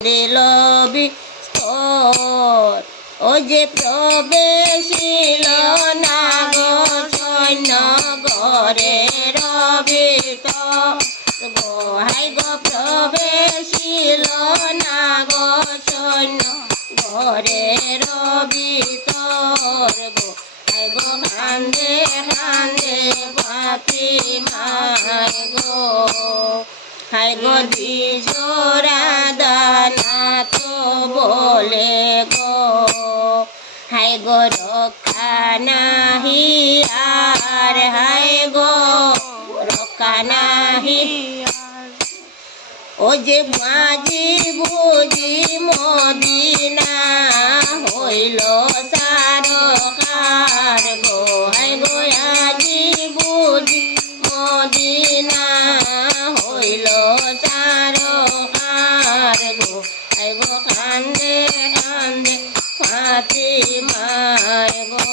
দিল বিস্তর ও যে প্রবেশিল না গো সৈন্য ঘরের ভিতর গো হাই গো প্রবেশিল না গো সৈন্য ঘরের ভিতর গো হাই গো কান্দে কান্দে ফাতিমায় গো হাই গো দ্বিজোরা দানা তো বলে গো হাই গো রক্ষা নাহি আর হাই গো রক্ষা নাহি ও যে মাঝি বুঝি মদিনা হইল সারকার গো হাই গো আজি বুঝি মদিনা হইল সারকার গো হাই গো কান্দে কান্দে ফাতিমায় গো।